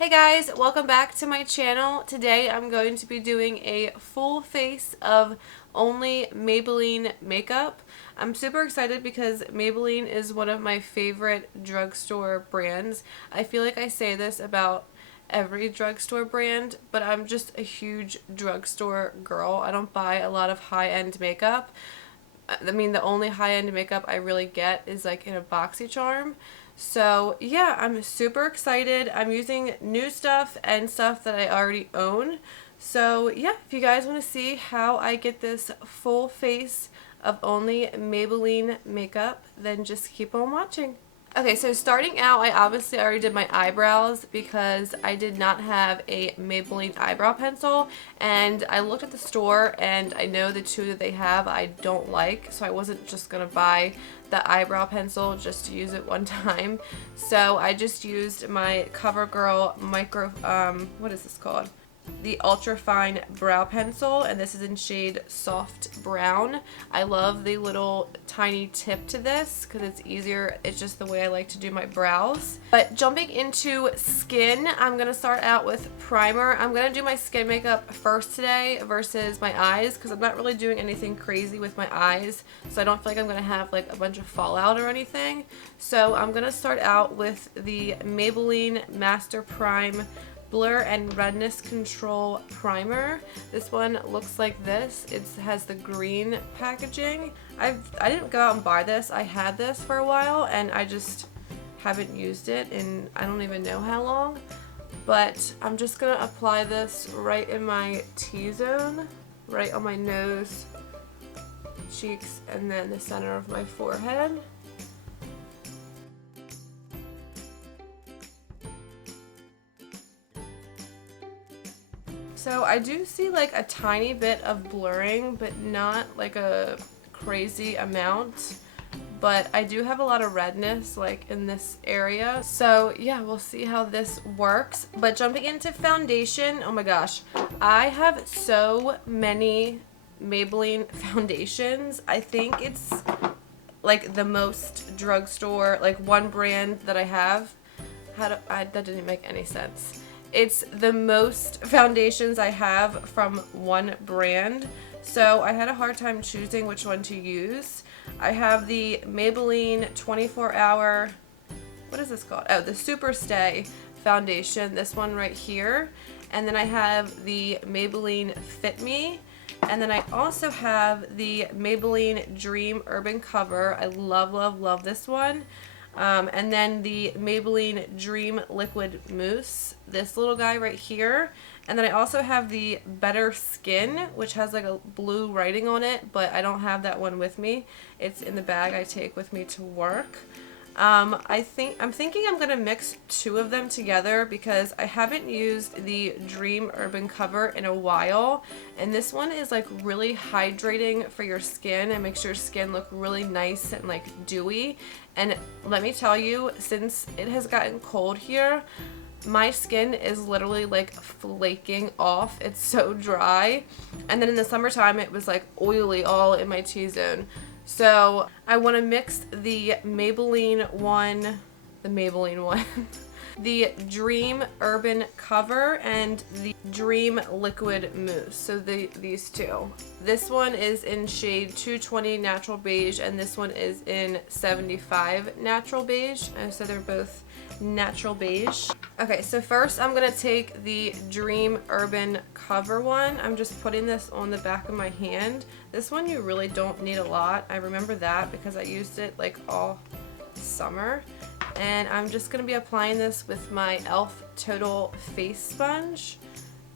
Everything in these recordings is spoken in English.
Hey guys, welcome back to my channel. Today I'm going to be doing a full face of only Maybelline makeup. I'm super excited because Maybelline is one of my favorite drugstore brands. I feel like I say this about every drugstore brand, but I'm just a huge drugstore girl. I don't buy a lot of high-end makeup. I mean, the only high-end makeup I really get is like in a BoxyCharm. So yeah, I'm super excited. I'm using new stuff and stuff that I already own. So yeah, if you guys want to see how I get this full face of only Maybelline makeup, then just keep on watching. Okay, so starting out, I obviously already did my eyebrows because I did not have a Maybelline eyebrow pencil, and I looked at the store and I know the two that they have I don't like, so I wasn't just gonna buy the eyebrow pencil just to use it one time. So I just used my CoverGirl micro, what is this called? The ultra fine brow pencil, and this is in shade soft brown. I love the little tiny tip to this because it's easier. It's just the way I like to do my brows. But jumping into skin, I'm gonna start out with primer. I'm gonna do my skin makeup first today versus my eyes because I'm not really doing anything crazy with my eyes, so I don't feel like I'm gonna have like a bunch of fallout or anything. So I'm gonna start out with the Maybelline Master Prime Blur and Redness Control Primer. This one looks like this. It has the green packaging. I didn't go out and buy this. I had this for a while and I just haven't used it in I don't even know how long. But I'm just gonna apply this right in my T-zone, right on my nose, cheeks, and then the center of my forehead. So I do see like a tiny bit of blurring, but not like a crazy amount. But I do have a lot of redness like in this area. So yeah, we'll see how this works. But jumping into foundation, oh my gosh. I have so many Maybelline foundations. I think it's like the most drugstore, like one brand that I have. That didn't make any sense. It's the most foundations I have from one brand, so I had a hard time choosing which one to use. I have the Maybelline 24-hour, what is this called? Oh, the Super Stay foundation, this one right here. And then I have the Maybelline Fit Me. And then I also have the Maybelline Dream Urban Cover. I love, love, love this one. And then the Maybelline Dream Liquid Mousse, this little guy right here. And then I also have the Better Skin, which has like a blue writing on it, but I don't have that one with me. It's in the bag I take with me to work. I'm thinking I'm gonna mix two of them together because I haven't used the Dream Urban Cover in a while, and this one is like really hydrating for your skin and makes your skin look really nice and like dewy. And let me tell you, since it has gotten cold here, my skin is literally like flaking off. It's so dry. And then in the summertime it was like oily all in my T-zone. So I want to mix the Maybelline one, the Dream Urban Cover and the Dream Liquid Mousse. So these two. This one is in shade 220 Natural Beige and this one is in 75 Natural Beige. So they're both natural beige. Okay, so first I'm gonna take the Dream Urban Cover one. I'm just putting this on the back of my hand. This one you really don't need a lot. I remember that because I used it like all summer. And I'm just gonna be applying this with my e.l.f. Total Face Sponge.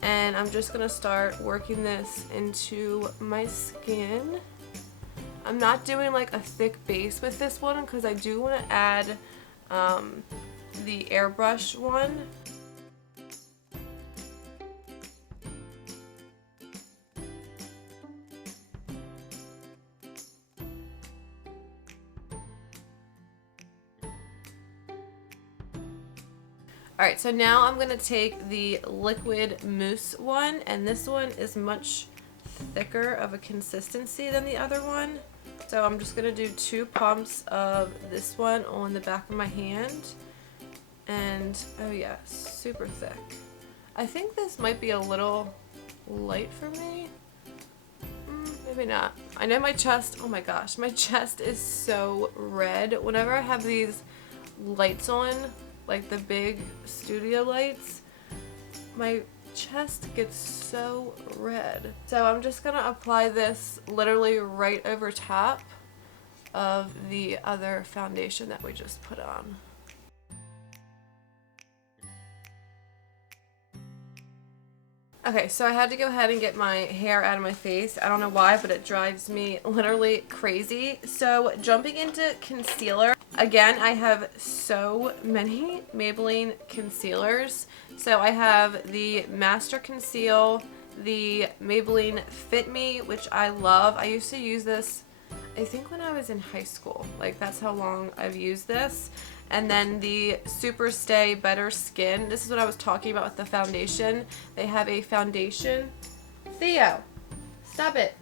And I'm just gonna start working this into my skin. I'm not doing like a thick base with this one because I do want to add the airbrush one. Alright, so now I'm going to take the liquid mousse one, and this one is much thicker of a consistency than the other one. So I'm just going to do 2 pumps of this one on the back of my hand. And oh yeah, super thick. I think this might be a little light for me. Maybe not. I know my chest, oh my gosh, my chest is so red. Whenever I have these lights on, like the big studio lights, my chest gets so red. So I'm just gonna apply this literally right over top of the other foundation that we just put on. Okay, so I had to go ahead and get my hair out of my face. I don't know why, but it drives me literally crazy. So jumping into concealer. Again, I have so many Maybelline concealers. So I have the Master Conceal, the Maybelline Fit Me, which I love. I used to use this, I think when I was in high school. Like, that's how long I've used this. And then the Super Stay Better Skin. This is what I was talking about with the foundation. They have a foundation. Theo, stop it.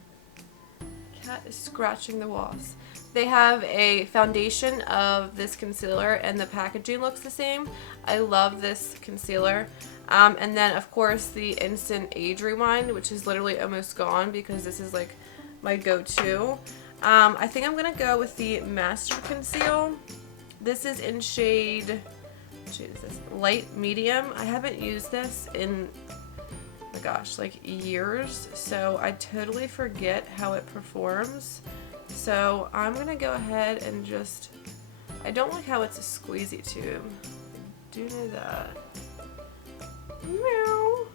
Cat is scratching the walls. They have a foundation of this concealer and the packaging looks the same. I love this concealer. And then of course the Instant Age Rewind, which is literally almost gone because this is like my go-to. I think I'm gonna go with the Master Conceal. This is in shade, what shade is this? Light medium. I haven't used this in, oh my gosh, like years, so I totally forget how it performs. So I'm gonna go ahead and just, I don't like how it's a squeezy tube. I do know that. Meow.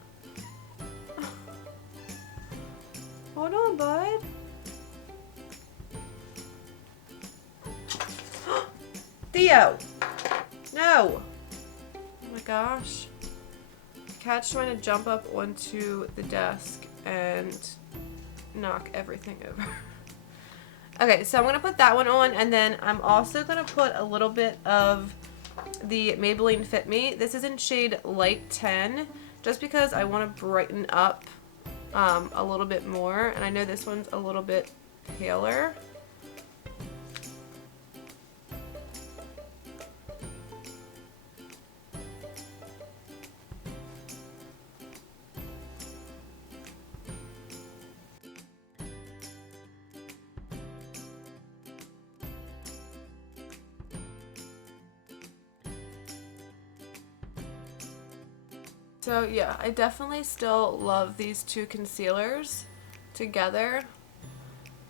Hold on, bud. Theo! No! Oh my gosh. The cat's trying to jump up onto the desk and knock everything over. Okay, so I'm going to put that one on, and then I'm also going to put a little bit of the Maybelline Fit Me. This is in shade Light 10, just because I want to brighten up a little bit more, and I know this one's a little bit paler. So yeah, I definitely still love these two concealers together.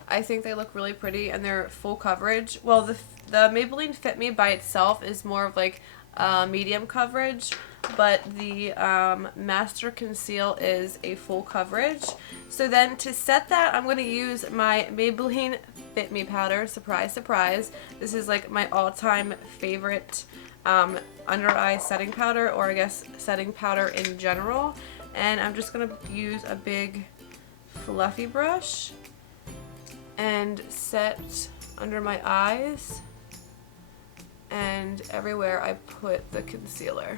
I think they look really pretty and they're full coverage. Well, the Maybelline Fit Me by itself is more of like medium coverage, but the Master Conceal is a full coverage. So then to set that, I'm going to use my Maybelline Fit Me powder. Surprise, surprise. This is like my all-time favorite under eye setting powder, or I guess setting powder in general. And I'm just going to use a big fluffy brush and set under my eyes and everywhere I put the concealer.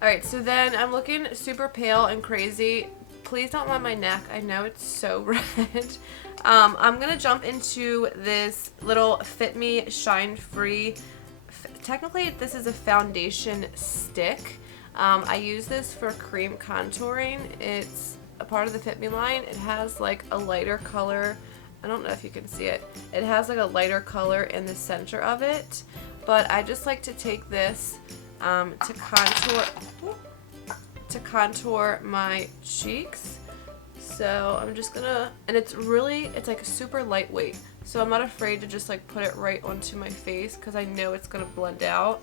Alright, so then I'm looking super pale and crazy. Please don't mind my neck. I know it's so red. I'm going to jump into this little Fit Me Shine Free. Technically, this is a foundation stick. I use this for cream contouring. It's a part of the Fit Me line. It has like a lighter color. I don't know if you can see it. It has like a lighter color in the center of it. But I just like to take this to contour my cheeks. So I'm just gonna, and it's like super lightweight. So I'm not afraid to just like put it right onto my face because I know it's gonna blend out.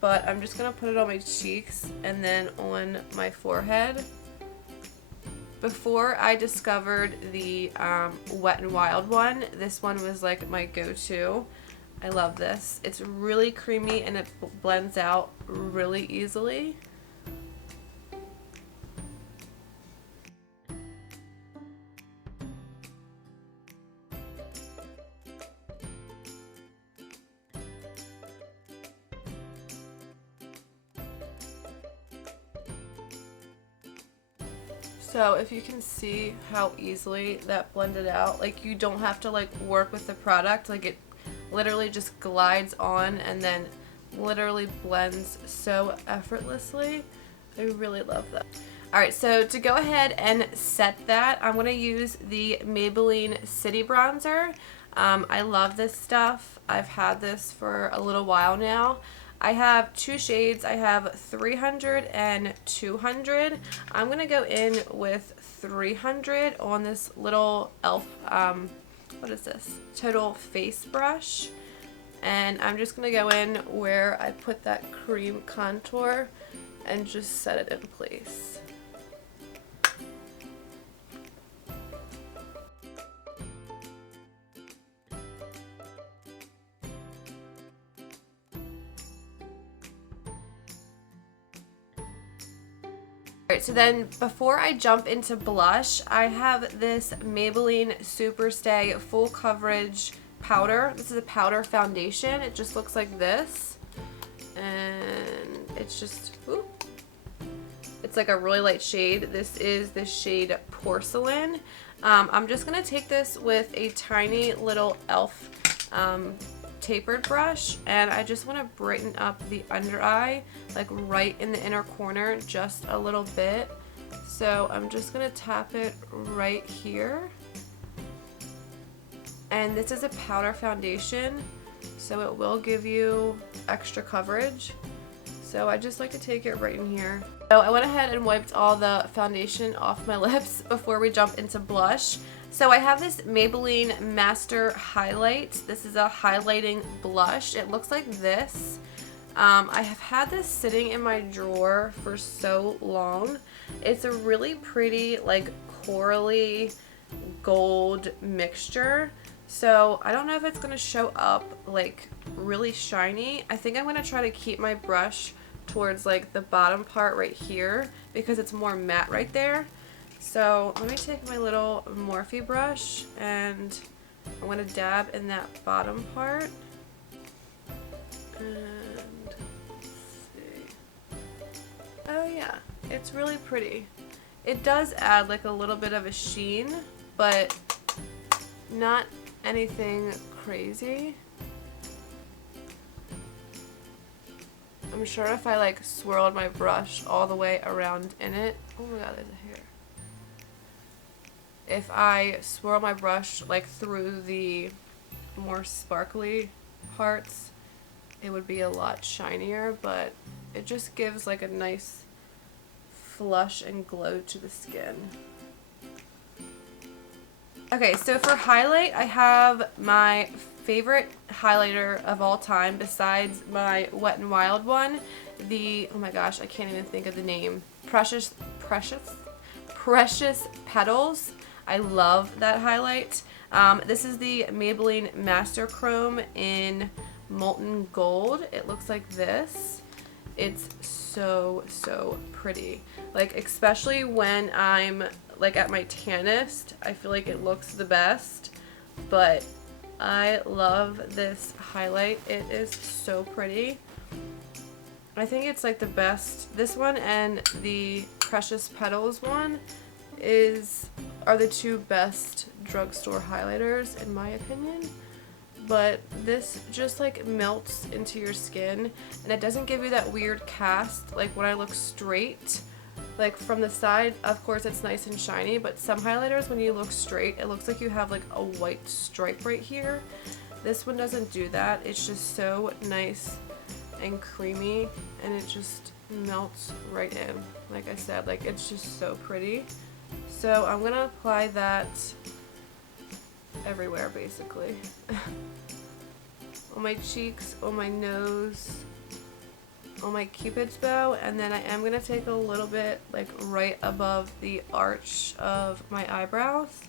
But I'm just gonna put it on my cheeks and then on my forehead. Before I discovered the Wet n Wild one, this one was like my go-to. I love this. It's really creamy and it blends out really easily. So if you can see how easily that blended out, like you don't have to like work with the product, like it literally just glides on and then literally blends so effortlessly. I really love that. Alright, so to go ahead and set that, I'm going to use the Maybelline City Bronzer. I love this stuff. I've had this for a little while now. I have two shades. I have 300 and 200. I'm going to go in with 300 on this little e.l.f. What is this? Total Face Brush. And I'm just going to go in where I put that cream contour and just set it in place. Alright, so then before I jump into blush, I have this Maybelline Superstay Full Coverage Powder. This is a powder foundation. It just looks like this. And it's just, ooh, it's like a really light shade. This is the shade Porcelain. I'm just going to take this with a tiny little e.l.f. Tapered brush, and I just want to brighten up the under eye, like right in the inner corner, just a little bit. So I'm just going to tap it right here. And this is a powder foundation, so it will give you extra coverage. So I just like to take it right in here. So I went ahead and wiped all the foundation off my lips before we jump into blush. So I have this Maybelline Master Highlight. This is a highlighting blush. It looks like this. I have had this sitting in my drawer for so long. It's a really pretty, like, corally gold mixture. So I don't know if it's going to show up like really shiny. I think I'm going to try to keep my brush towards like the bottom part right here because it's more matte right there. So let me take my little Morphe brush and I'm going to dab in that bottom part. And let's see. Oh yeah, it's really pretty. It does add like a little bit of a sheen, but not anything crazy. I'm sure if I like swirled my brush all the way around in it, oh my god, there's a hair. If I swirl my brush like through the more sparkly parts, it would be a lot shinier, but it just gives like a nice flush and glow to the skin. Okay, so for highlight, I have my favorite highlighter of all time besides my Wet n Wild one, the, oh my gosh, I can't even think of the name, Precious Petals. I love that highlight. This is the Maybelline Master Chrome in Molten Gold. It looks like this. It's so, so pretty. Like, especially when I'm like at my tannest, I feel like it looks the best. But I love this highlight. It is so pretty. I think it's like the best. This one and the Precious Petals one are the two best drugstore highlighters in my opinion. But this just like melts into your skin and it doesn't give you that weird cast like when I look straight. Like from the side, of course it's nice and shiny, but some highlighters when you look straight, it looks like you have like a white stripe right here. This one doesn't do that. It's just so nice and creamy and it just melts right in. Like I said, like it's just so pretty. So I'm gonna apply that everywhere basically. On my cheeks, on my nose, on my cupid's bow, and then I am going to take a little bit like right above the arch of my eyebrows,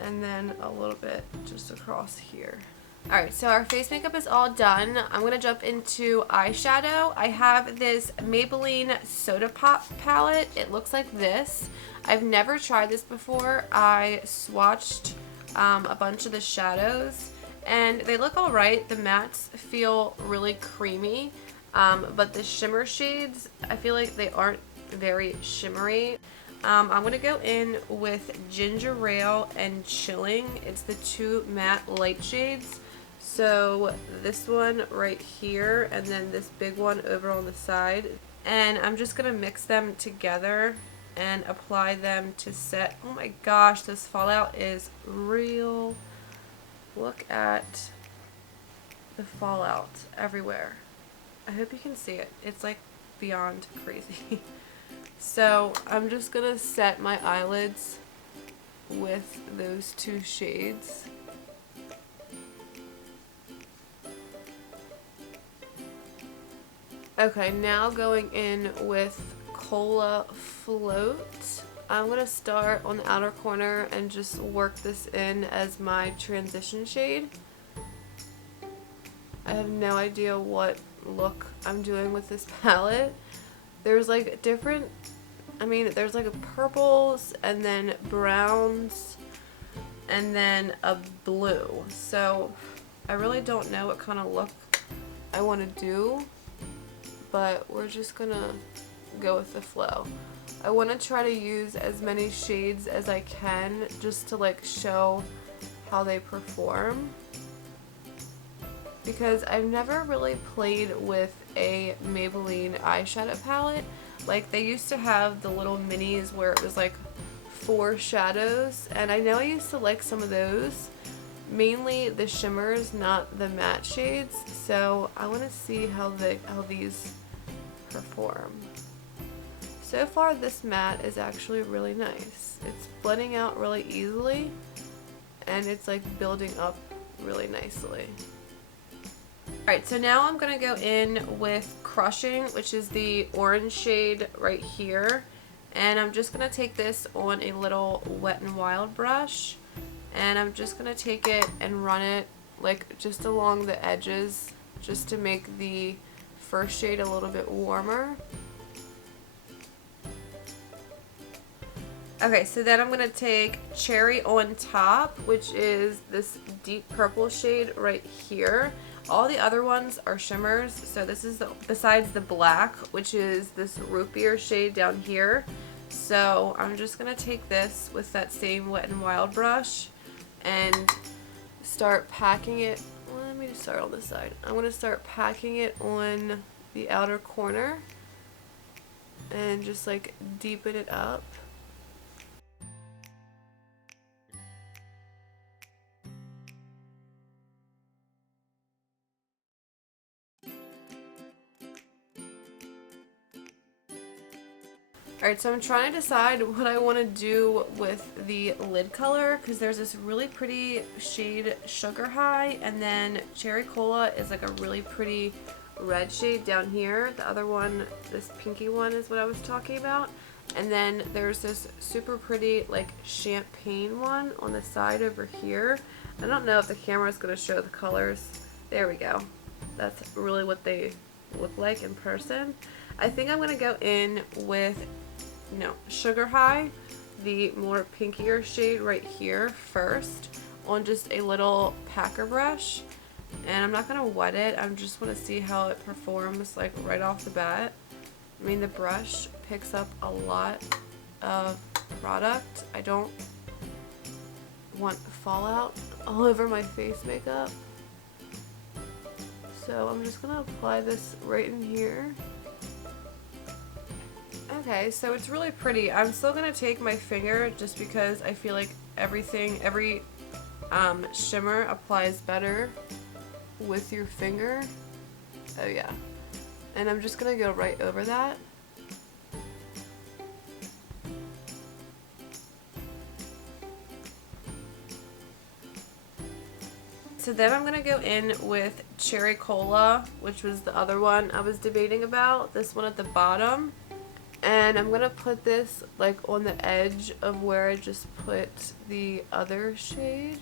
and then a little bit just across here. Alright, so our face makeup is all done. I'm going to jump into eyeshadow. I have this Maybelline Soda Pop palette. It looks like this. I've never tried this before. I swatched a bunch of the shadows and they look alright. The mattes feel really creamy, but the shimmer shades, I feel like they aren't very shimmery. I'm going to go in with Ginger Ale and Chilling. It's the two matte light shades. So this one right here and then this big one over on the side. And I'm just going to mix them together and apply them to set. Oh my gosh, this fallout is real. Look at the fallout everywhere. I hope you can see it. It's like beyond crazy. So I'm just gonna set my eyelids with those two shades. Okay, now going in with Cola Float. I'm gonna start on the outer corner and just work this in as my transition shade. I have no idea what look I'm doing with this palette. There's like different, there's like purples and then browns and then a blue. So I really don't know what kind of look I want to do, but we're just gonna go with the flow. I want to try to use as many shades as I can just to like show how they perform, because I've never really played with a Maybelline eyeshadow palette. Like they used to have the little minis where it was like 4 shadows, and I know I used to like some of those, mainly the shimmers, not the matte shades. So I want to see how these perform. So far this matte is actually really nice. It's blending out really easily and it's like building up really nicely. Alright, so now I'm going to go in with Crushing, which is the orange shade right here. And I'm just going to take this on a little Wet n Wild brush. And I'm just going to take it and run it like just along the edges, just to make the first shade a little bit warmer. Okay, so then I'm going to take Cherry on Top, which is this deep purple shade right here. All the other ones are shimmers, so this is besides the black, which is this root beer shade down here. So I'm just going to take this with that same Wet n Wild brush and start packing it. Let me start on this side. I'm going to start packing it on the outer corner and just like deepen it up. Alright, so I'm trying to decide what I want to do with the lid color, because there's this really pretty shade Sugar High, and then Cherry Cola is like a really pretty red shade down here. The other one, this pinky one, is what I was talking about. And then there's this super pretty like champagne one on the side over here. I don't know if the camera is going to show the colors. There we go. That's really what they look like in person. I think I'm going to go in with Sugar High, the more pinkier shade right here first, on just a little packer brush. And I'm not going to wet it. I just want to see how it performs like right off the bat. I mean, the brush picks up a lot of product. I don't want fallout all over my face makeup. So I'm just going to apply this right in here. Okay, so it's really pretty. I'm still going to take my finger just because I feel like every shimmer applies better with your finger. Oh yeah. And I'm just going to go right over that. So then I'm going to go in with Cherry Cola, which was the other one I was debating about, this one at the bottom. And I'm going to put this like on the edge of where I just put the other shade.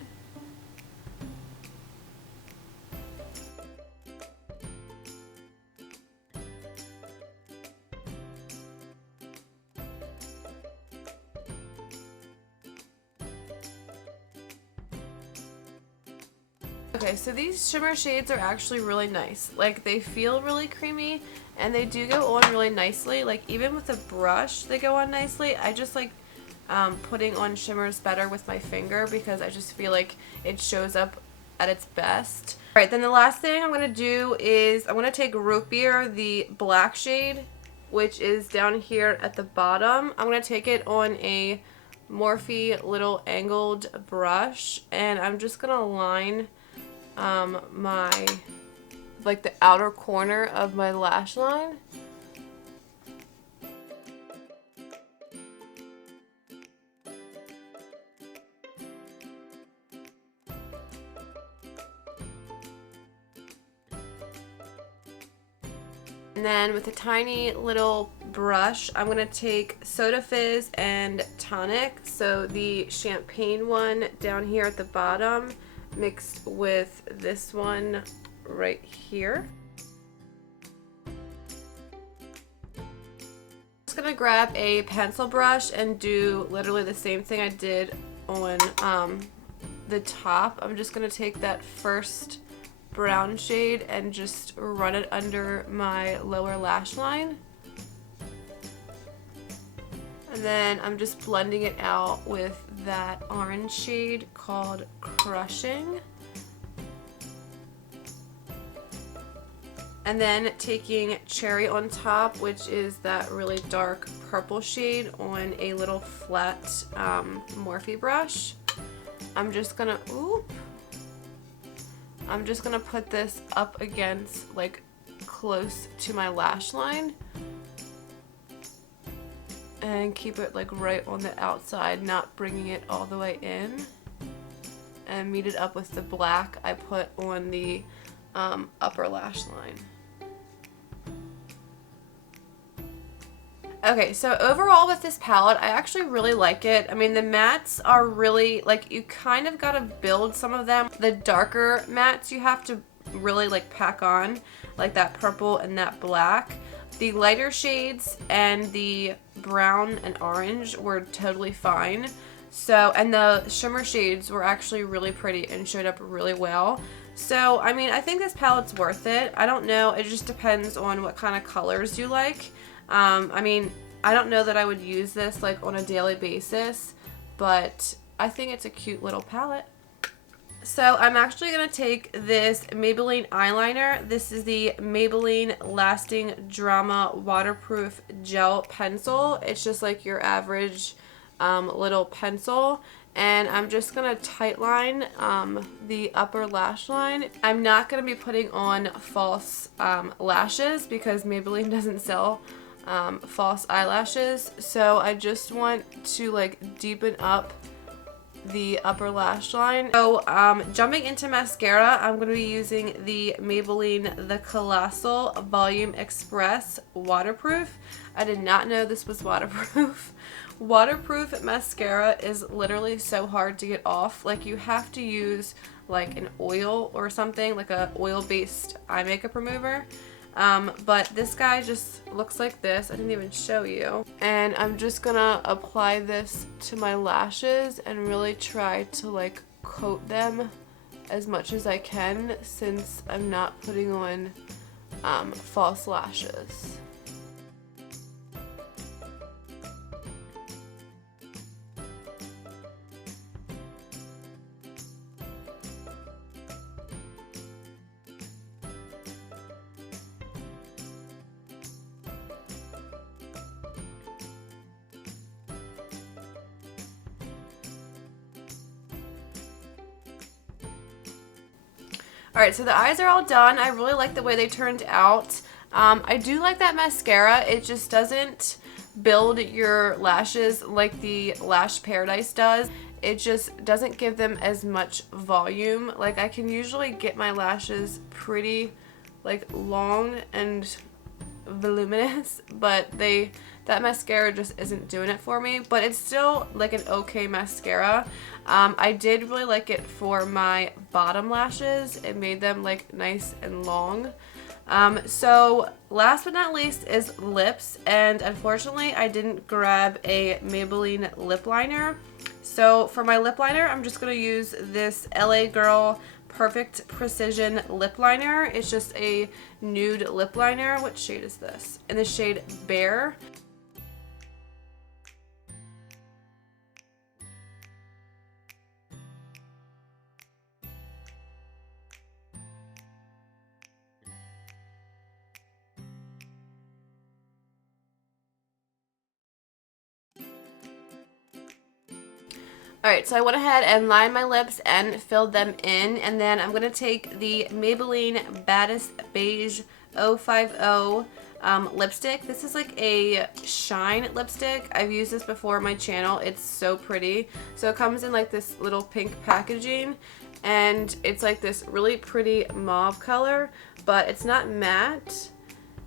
Okay, so these shimmer shades are actually really nice. Like, they feel really creamy, and they do go on really nicely. Like even with a brush, they go on nicely. I just like putting on shimmers better with my finger because I just feel like it shows up at its best. Alright, then the last thing I'm going to do is I'm going to take Root Beer, the black shade, which is down here at the bottom. I'm going to take it on a Morphe little angled brush, and I'm just going to line like the outer corner of my lash line. And then with a tiny little brush, I'm going to take Soda Fizz and Tonic. So the champagne one down here at the bottom mixed with this one right here. I'm just going to grab a pencil brush and do literally the same thing I did on the top. I'm just going to take that first brown shade and just run it under my lower lash line, and then I'm just blending it out with that orange shade called Crushing, and then taking Cherry on top, which is that really dark purple shade, on a little flat Morphe brush. I'm just gonna put this up against, like, close to my lash line and keep it like right on the outside, not bringing it all the way in, and meet it up with the black I put on the upper lash line. Okay, so overall with this palette, I actually really like it. I mean, the mattes are really, like, you kind of gotta build some of them. The darker mattes you have to really, like, pack on, like that purple and that black. The lighter shades and the brown and orange were totally fine. So, and the shimmer shades were actually really pretty and showed up really well. So, I mean, I think this palette's worth it. I don't know, it just depends on what kind of colors you like. I mean, I don't know that I would use this like on a daily basis, but I think it's a cute little palette. So I'm actually going to take this Maybelline eyeliner. This is the Maybelline Lasting Drama Waterproof Gel Pencil. It's just like your average little pencil. And I'm just going to tightline the upper lash line. I'm not going to be putting on false lashes because Maybelline doesn't sell false eyelashes, so I just want to like deepen up the upper lash line. So jumping into mascara, I'm going to be using the Maybelline The Colossal Volume Express Waterproof. I did not know this was waterproof. Waterproof mascara is literally so hard to get off. Like, you have to use like an oil or something, like a oil-based eye makeup remover. But this guy just looks like this. I didn't even show you. And I'm just gonna apply this to my lashes and really try to like coat them as much as I can, since I'm not putting on false lashes. Alright, so the eyes are all done. I really like the way they turned out. I do like that mascara. It just doesn't build your lashes like the Lash Paradise does. It just doesn't give them as much volume. Like, I can usually get my lashes pretty like long and voluminous, but that mascara just isn't doing it for me. But it's still like an okay mascara. I did really like it for my bottom lashes. It made them like nice and long. So last but not least is lips, and unfortunately I didn't grab a Maybelline lip liner. So for my lip liner, I'm just going to use this LA Girl Perfect Precision lip liner. It's just a nude lip liner. What shade is this? In the shade Bare. Alright, so I went ahead and lined my lips and filled them in, and then I'm going to take the Maybelline Baddest Beige 050 lipstick. This is like a shine lipstick. I've used this before on my channel. It's so pretty. So it comes in like this little pink packaging, and it's like this really pretty mauve color, but it's not matte.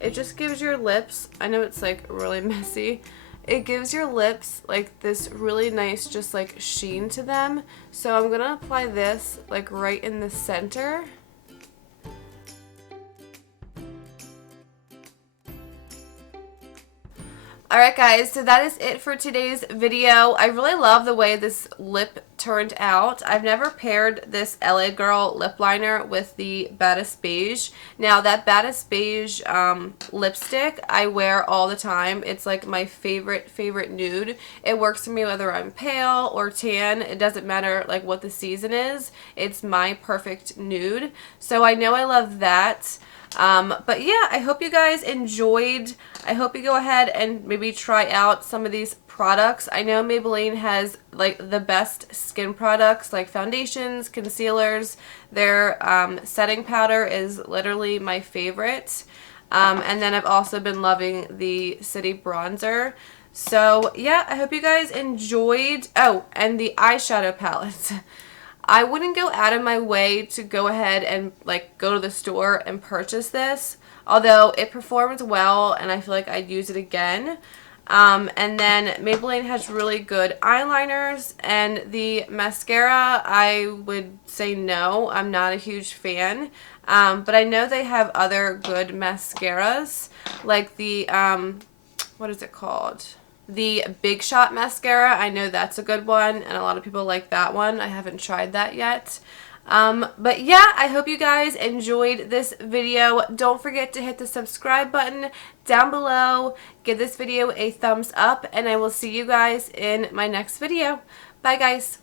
It just gives your lips, I know it's like really messy, it gives your lips like this really nice just like sheen to them. So I'm gonna apply this like right in the center. Alright guys, so that is it for today's video. I really love the way this lip turned out. I've never paired this LA Girl lip liner with the Baddest Beige. Now that Baddest Beige lipstick I wear all the time. It's like my favorite nude. It works for me whether I'm pale or tan. It doesn't matter like what the season is. It's my perfect nude. So I know I love that. But yeah, I hope you guys enjoyed. I hope you go ahead and maybe try out some of these products. I know Maybelline has like the best skin products like foundations, concealers. Their setting powder is literally my favorite. And then I've also been loving the City Bronzer. So yeah, I hope you guys enjoyed. Oh, and the eyeshadow palettes. I wouldn't go out of my way to go ahead and like go to the store and purchase this, although it performs well and I feel like I'd use it again. And then Maybelline has really good eyeliners, and the mascara I would say no, I'm not a huge fan. But I know they have other good mascaras like the what is it called? The Big Shot mascara. I know that's a good one, and a lot of people like that one. I haven't tried that yet. But yeah, I hope you guys enjoyed this video. Don't forget to hit the subscribe button down below. Give this video a thumbs up, and I will see you guys in my next video. Bye, guys.